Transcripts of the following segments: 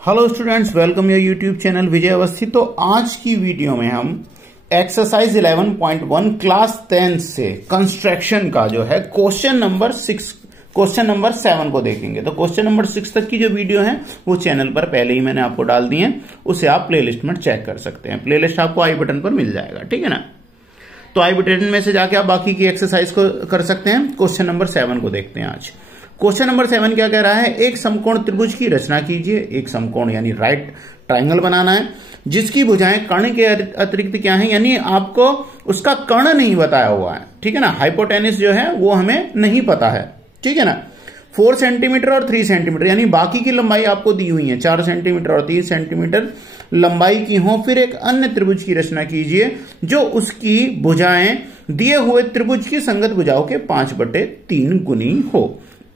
Hello students, welcome your YouTube channel Vijay Awasthi. तो आज की वीडियो में हम एक्सरसाइज 11.1 क्लास 10 से कंस्ट्रक्शन का जो है क्वेश्चन नंबर 7 को देखेंगे। तो क्वेश्चन नंबर 6 तक की जो वीडियो है वो चैनल पर पहले ही मैंने आपको डाल दी है, उसे आप प्लेलिस्ट में चेक कर सकते हैं। प्लेलिस्ट आपको आई बटन पर मिल जाएगा, ठीक है ना। तो आई बटन में से जाके आप बाकी की एक्सरसाइज को कर सकते हैं। क्वेश्चन नंबर 7 को देखते हैं आज। क्वेश्चन नंबर 7 क्या कह रहा है, एक समकोण त्रिभुज की रचना कीजिए। एक समकोण यानी राइट ट्राइंगल बनाना है जिसकी भुजाएं कर्ण के अतिरिक्त क्या है, यानी आपको उसका कर्ण नहीं बताया हुआ है, ठीक है ना। हाइपोटेनिस जो है वो हमें नहीं पता है, ठीक है ना। 4 सेंटीमीटर और 3 सेंटीमीटर यानी बाकी की लंबाई आपको दी हुई है, 4 सेंटीमीटर और 3 सेंटीमीटर लंबाई की हो। फिर एक अन्य त्रिभुज की रचना कीजिए जो उसकी भुजाएं दिए हुए त्रिभुज की संगत भुजाओं के 5/3 गुनी हो।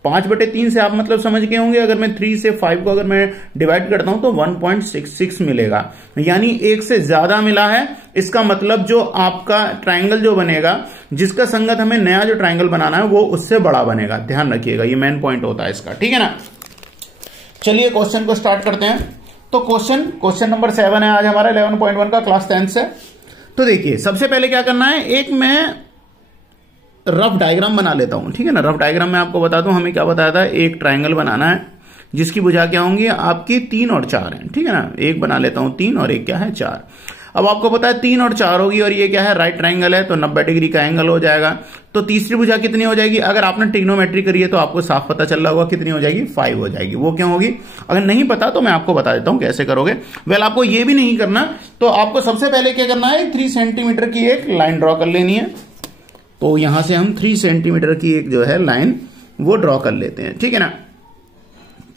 5/3 से आप मतलब समझ गए होंगे। अगर मैं 3 से 5 को अगर मैं डिवाइड करता हूं तो 1.66 मिलेगा, यानी एक से ज्यादा मिला है। इसका मतलब जो आपका ट्राइंगल जो बनेगा, जिसका संगत हमें नया जो ट्राइंगल बनाना है वो उससे बड़ा बनेगा। ध्यान रखिएगा, ये मेन पॉइंट होता है इसका, ठीक है ना। चलिए क्वेश्चन को स्टार्ट करते हैं। तो क्वेश्चन नंबर 7 है आज हमारा 11.1 का क्लास 10 से। तो देखिए सबसे पहले क्या करना है, एक मैं रफ डायग्राम बना लेता हूं, ठीक है ना। रफ डायग्राम में आपको बता दूं हमें क्या बताया था, एक ट्राइंगल बनाना है जिसकी भुजा क्या होंगी आपकी 3 और 4 है, ठीक है ना। एक बना लेता हूं 3 और एक क्या है 4। अब आपको पता है 3 और 4 होगी और ये क्या है राइट ट्राइंगल है, तो 90 डिग्री का एंगल हो जाएगा। तो तीसरी भुजा कितनी हो जाएगी, अगर आपने ट्रिग्नोमेट्री करी है तो आपको साफ पता चल रहा होगा कितनी हो जाएगी, 5 हो जाएगी। वो क्यों होगी, अगर नहीं पता तो मैं आपको बता देता हूं कैसे करोगे। वेल आपको ये भी नहीं करना, तो आपको सबसे पहले क्या करना है, 3 सेंटीमीटर की एक लाइन ड्रॉ कर लेनी है। तो यहां से हम 3 सेंटीमीटर की एक जो है लाइन वो ड्रॉ कर लेते हैं, ठीक है ना।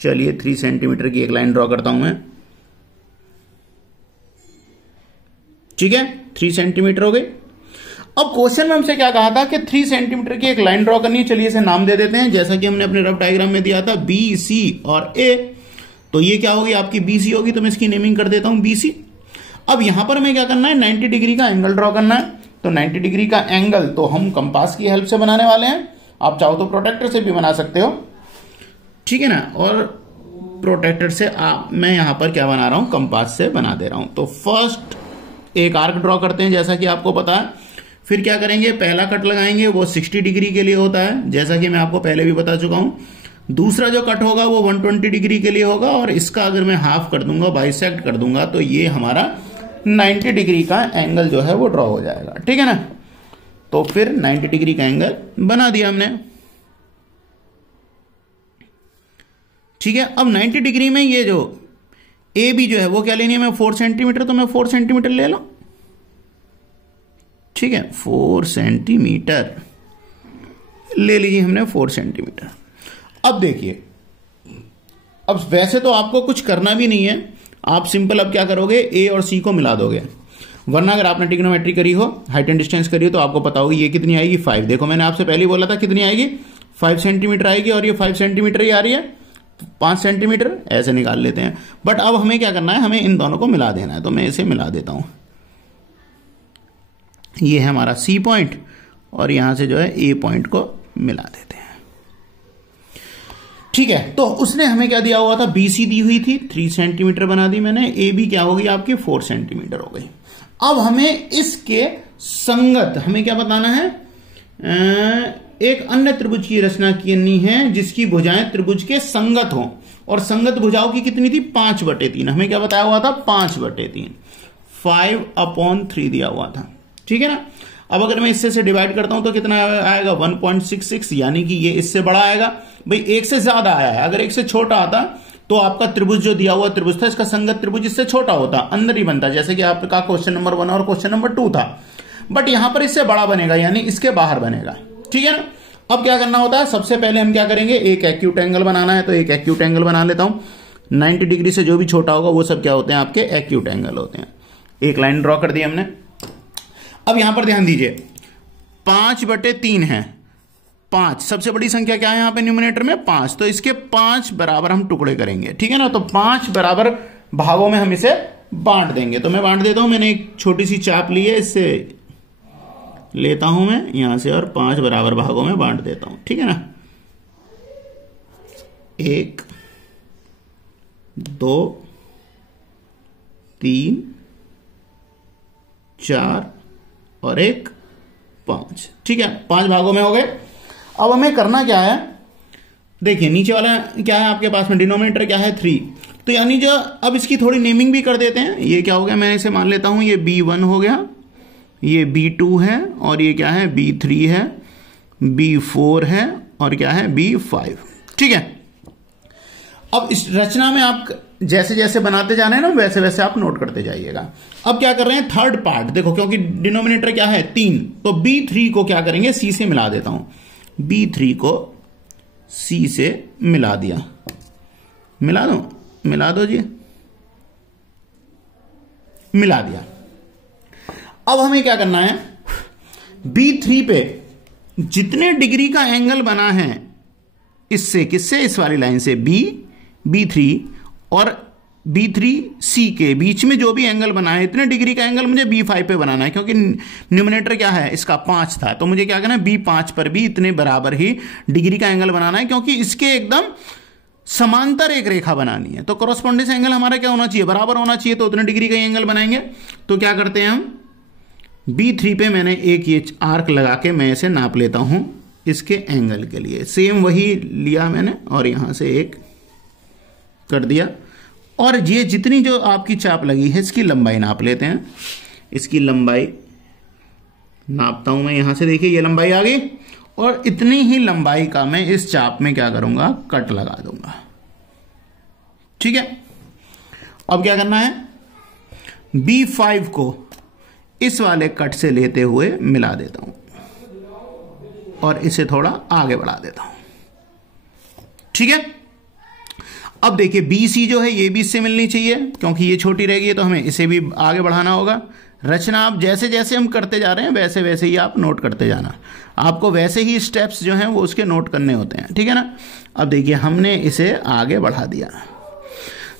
चलिए 3 सेंटीमीटर की एक लाइन ड्रॉ करता हूं मैं, ठीक है। 3 सेंटीमीटर हो गई। अब क्वेश्चन में हमसे क्या कहा था कि 3 सेंटीमीटर की एक लाइन ड्रॉ करनी है। चलिए इसे नाम दे देते हैं, जैसा कि हमने अपने रफ डायग्राम में दिया था बी, सी और ए। तो ये क्या होगी आपकी बीसी होगी, तो मैं इसकी नेमिंग कर देता हूं बीसी। अब यहां पर हमें क्या करना है, 90 डिग्री का एंगल ड्रॉ करना है। तो 90 डिग्री का एंगल तो हम कंपास की हेल्प से बनाने वाले हैं, आप चाहो तो प्रोटेक्टर से भी बना सकते हो, ठीक है ना। और प्रोटेक्टर से मैं यहां पर क्या बना रहा हूं, कंपास से बना दे रहा हूं। तो फर्स्ट एक आर्क ड्रॉ करते हैं जैसा कि आपको पता है। फिर क्या करेंगे, पहला कट लगाएंगे, वो 60 डिग्री के लिए होता है जैसा कि मैं आपको पहले भी बता चुका हूं। दूसरा जो कट होगा वो 120 डिग्री के लिए होगा, और इसका अगर मैं हाफ कर दूंगा, बाइसेक्ट कर दूंगा, तो ये हमारा 90 डिग्री का एंगल जो है वो ड्रॉ हो जाएगा, ठीक है ना। तो फिर 90 डिग्री का एंगल बना दिया हमने, ठीक है। अब 90 डिग्री में ये जो ए बी जो है वो क्या लेनी है, मैं 4 सेंटीमीटर, तो मैं 4 सेंटीमीटर ले लो, ठीक है। 4 सेंटीमीटर ले लीजिए हमने, 4 सेंटीमीटर। अब देखिए, अब वैसे तो आपको कुछ करना भी नहीं है, आप सिंपल अब क्या करोगे, ए और सी को मिला दोगे। वरना अगर आपने ट्रिग्नोमेट्री करी हो, हाइट एंड डिस्टेंस करी हो, तो आपको पता होगी ये कितनी आएगी, 5। देखो मैंने आपसे पहले ही बोला था कितनी आएगी, 5 सेंटीमीटर आएगी, और ये 5 सेंटीमीटर ही आ रही है, 5 सेंटीमीटर ऐसे निकाल लेते हैं। बट अब हमें क्या करना है, हमें इन दोनों को मिला देना है। तो मैं इसे मिला देता हूं, ये है हमारा सी पॉइंट, और यहां से जो है ए पॉइंट को मिला देते हैं, ठीक है। तो उसने हमें क्या दिया हुआ था, बीसी दी हुई थी, 3 सेंटीमीटर बना दी मैंने। ए बी क्या होगी आपकी, 4 सेंटीमीटर हो गई। अब हमें इसके संगत हमें क्या बताना है, एक अन्य त्रिभुज की रचना करनी है जिसकी भुजाएं त्रिभुज के संगत हो। और संगत भुजाओं की कितनी थी, 5/3। हमें क्या बताया हुआ था, 5/3, 5/3 दिया हुआ था, ठीक है ना। अब अगर मैं इससे डिवाइड करता हूं तो कितना आएगा, 1.66, यानी कि ये इससे बड़ा आएगा। भाई एक से ज्यादा आया है, अगर एक से छोटा आता तो आपका त्रिभुज जो दिया हुआ त्रिभुज था, इसका संगत त्रिभुज इससे छोटा होता, अंदर ही बनता, जैसे कि आपका क्वेश्चन नंबर 1 और क्वेश्चन नंबर 2 था। बट यहां पर इससे बड़ा बनेगा, यानी इसके बाहर बनेगा, ठीक है ना। अब क्या करना होता है, सबसे पहले हम क्या करेंगे, एक एक्यूट एंगल बनाना है। तो एक एक्यूट एंगल बना लेता हूं। 90 डिग्री से जो भी छोटा होगा वो सब क्या होते हैं, आपके एक्यूट एंगल होते हैं। एक लाइन ड्रॉ कर दी हमने। अब यहां पर ध्यान दीजिए, 5/3 है, 5 सबसे बड़ी संख्या क्या है यहां पे न्यूमरेटर में, 5। तो इसके 5 बराबर हम टुकड़े करेंगे, ठीक है ना। तो 5 बराबर भागों में हम इसे बांट देंगे। तो मैं बांट देता हूं, मैंने एक छोटी सी चाप ली है, इससे लेता हूं मैं यहां से, और 5 बराबर भागों में बांट देता हूं, ठीक है ना। 1 2 3 4 और 1 5। ठीक है, 5 भागों में हो गए। अब हमें करना क्या है, देखिए नीचे वाला क्या है आपके पास में, डिनोमिनेटर क्या है 3, तो यानी जो अब इसकी थोड़ी नेमिंग भी कर देते हैं। ये क्या हो गया, मैं इसे मान लेता हूं ये B1 हो गया, ये B2 है, और ये क्या है B3 है, B4 है, और क्या है B5। ठीक है, अब इस रचना में आप जैसे जैसे बनाते जा रहे हैं ना, वैसे वैसे आप नोट करते जाइएगा। अब क्या कर रहे हैं, थर्ड पार्ट देखो, क्योंकि डिनोमिनेटर क्या है 3, तो B3 को क्या करेंगे, C से मिला देता हूं। B3 को C से मिला दिया, मिला दो जी, मिला दिया। अब हमें क्या करना है, B3 पे जितने डिग्री का एंगल बना है इससे, किससे, इस वाली लाइन से, B3 और B3C के बीच में जो भी एंगल बना है, इतने डिग्री का एंगल मुझे B5 पे बनाना है, क्योंकि न्यूमरेटर क्या है इसका 5 था, तो मुझे क्या करना है, B5 पर भी इतने बराबर ही डिग्री का एंगल बनाना है, क्योंकि इसके एकदम समांतर एक रेखा बनानी है। तो कॉरस्पॉन्डेंस एंगल हमारा क्या होना चाहिए, बराबर होना चाहिए, तो उतने डिग्री का एंगल बनाएंगे। तो क्या करते हैं हम, B3 पे मैंने एक ये आर्क लगा के मैं इसे नाप लेता हूं इसके एंगल के लिए। सेम वही लिया मैंने और यहां से एक कर दिया, और ये जितनी जो आपकी चाप लगी है इसकी लंबाई नाप लेते हैं। इसकी लंबाई नापता हूं मैं यहां से, देखिए ये लंबाई आ गई, और इतनी ही लंबाई का मैं इस चाप में क्या करूंगा, कट लगा दूंगा। ठीक है, अब क्या करना है, B5 को इस वाले कट से लेते हुए मिला देता हूं और इसे थोड़ा आगे बढ़ा देता हूं। ठीक है, अब देखिए BC जो है ये भी इससे मिलनी चाहिए, क्योंकि ये छोटी रहेगी तो हमें इसे भी आगे बढ़ाना होगा। रचना आप जैसे जैसे हम करते जा रहे हैं वैसे वैसे ही आप नोट करते जाना, आपको वैसे ही स्टेप्स जो हैं वो उसके नोट करने होते हैं। ठीक है ना, अब देखिए हमने इसे आगे बढ़ा दिया।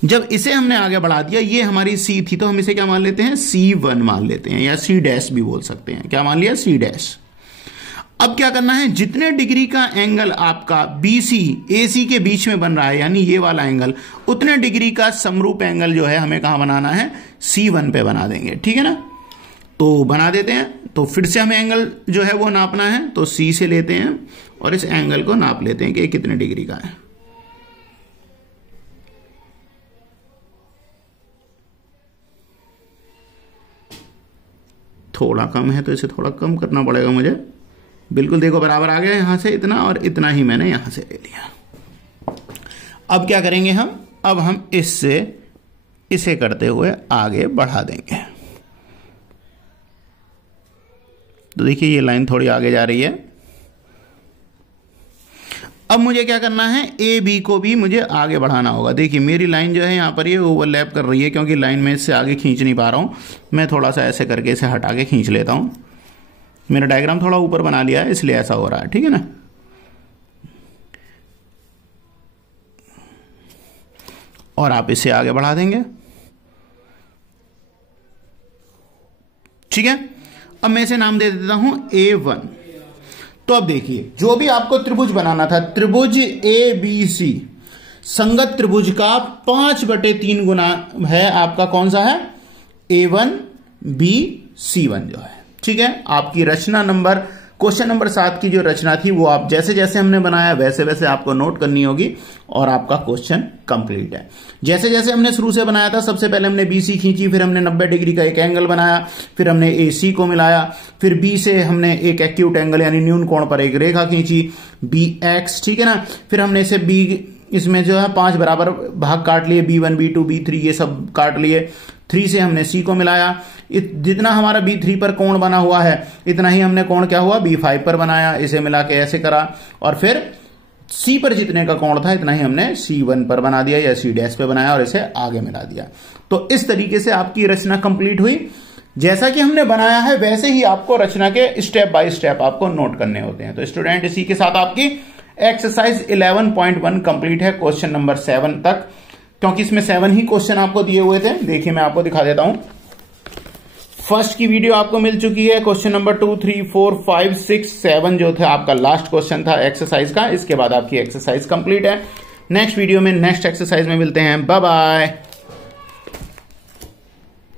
जब इसे हमने आगे बढ़ा दिया, ये हमारी C थी, तो हम इसे क्या मान लेते हैं, C1 मान लेते हैं, या C' भी बोल सकते हैं। क्या मान लिया, C'। अब क्या करना है, जितने डिग्री का एंगल आपका BC AC के बीच में बन रहा है, यानी ये वाला एंगल, उतने डिग्री का समरूप एंगल जो है हमें कहां बनाना है, C1 पे बना देंगे। ठीक है ना, तो बना देते हैं। तो फिर से हमें एंगल जो है वो नापना है, तो C से लेते हैं और इस एंगल को नाप लेते हैं कि कितने डिग्री का है। थोड़ा कम है तो इसे थोड़ा कम करना पड़ेगा मुझे। बिल्कुल देखो बराबर आ गया यहां से इतना, और इतना ही मैंने यहां से ले लिया। अब क्या करेंगे हम, अब हम इससे इसे करते हुए आगे बढ़ा देंगे। तो देखिए ये लाइन थोड़ी आगे जा रही है। अब मुझे क्या करना है, AB को भी मुझे आगे बढ़ाना होगा। देखिए मेरी लाइन जो है यहाँ पर ये ओवरलैप कर रही है, क्योंकि लाइन में इससे आगे खींच नहीं पा रहा हूँ। मैं थोड़ा सा ऐसे करके इसे हटा के खींच लेता हूँ। मेरा डायग्राम थोड़ा ऊपर बना लिया है इसलिए ऐसा हो रहा है। ठीक है ना, और आप इसे आगे बढ़ा देंगे। ठीक है, अब मैं इसे नाम दे देता हूं A1। तो अब देखिए जो भी आपको त्रिभुज बनाना था, त्रिभुज ABC संगत त्रिभुज का 5/3 गुना है आपका, कौन सा है, A1BC1 जो है। ठीक है, आपकी रचना नंबर, क्वेश्चन नंबर 7 की जो रचना थी वो आप जैसे जैसे हमने बनाया वैसे वैसे आपको नोट करनी होगी, और आपका क्वेश्चन कंप्लीट है। जैसे जैसे हमने शुरू से बनाया था, सबसे पहले हमने BC खींची, फिर हमने 90 डिग्री का एक एंगल बनाया, फिर हमने AC को मिलाया, फिर B से हमने एक एक्यूट एंगल यानी न्यून कोण पर एक रेखा खींची BX। ठीक है ना, फिर हमने इसे इसमें जो है 5 बराबर भाग काट लिए, B1 B2 B3 ये सब काट लिए। 3 से हमने C को मिलाया, जितना हमारा B3 पर कोण बना हुआ है इतना ही हमने कोण क्या हुआ, B5 पर बनाया, इसे मिला के ऐसे करा, और फिर C पर जितने का कोण था इतना ही हमने C1 पर बना दिया या C' पे बनाया और इसे आगे मिला दिया। तो इस तरीके से आपकी रचना कंप्लीट हुई। जैसा कि हमने बनाया है वैसे ही आपको रचना के स्टेप बाय स्टेप आपको नोट करने होते हैं। तो स्टूडेंट इसी के साथ आपकी एक्सरसाइज 11.1 कंप्लीट है, क्वेश्चन नंबर 7 तक, क्योंकि इसमें 7 ही क्वेश्चन आपको दिए हुए थे। देखिए मैं आपको दिखा देता हूं। फर्स्ट की वीडियो आपको मिल चुकी है, क्वेश्चन नंबर 2, 3, 4, 5, 6, 7 जो था आपका लास्ट क्वेश्चन था एक्सरसाइज का। इसके बाद आपकी एक्सरसाइज कंप्लीट है। नेक्स्ट वीडियो में नेक्स्ट एक्सरसाइज में मिलते हैं। Bye bye.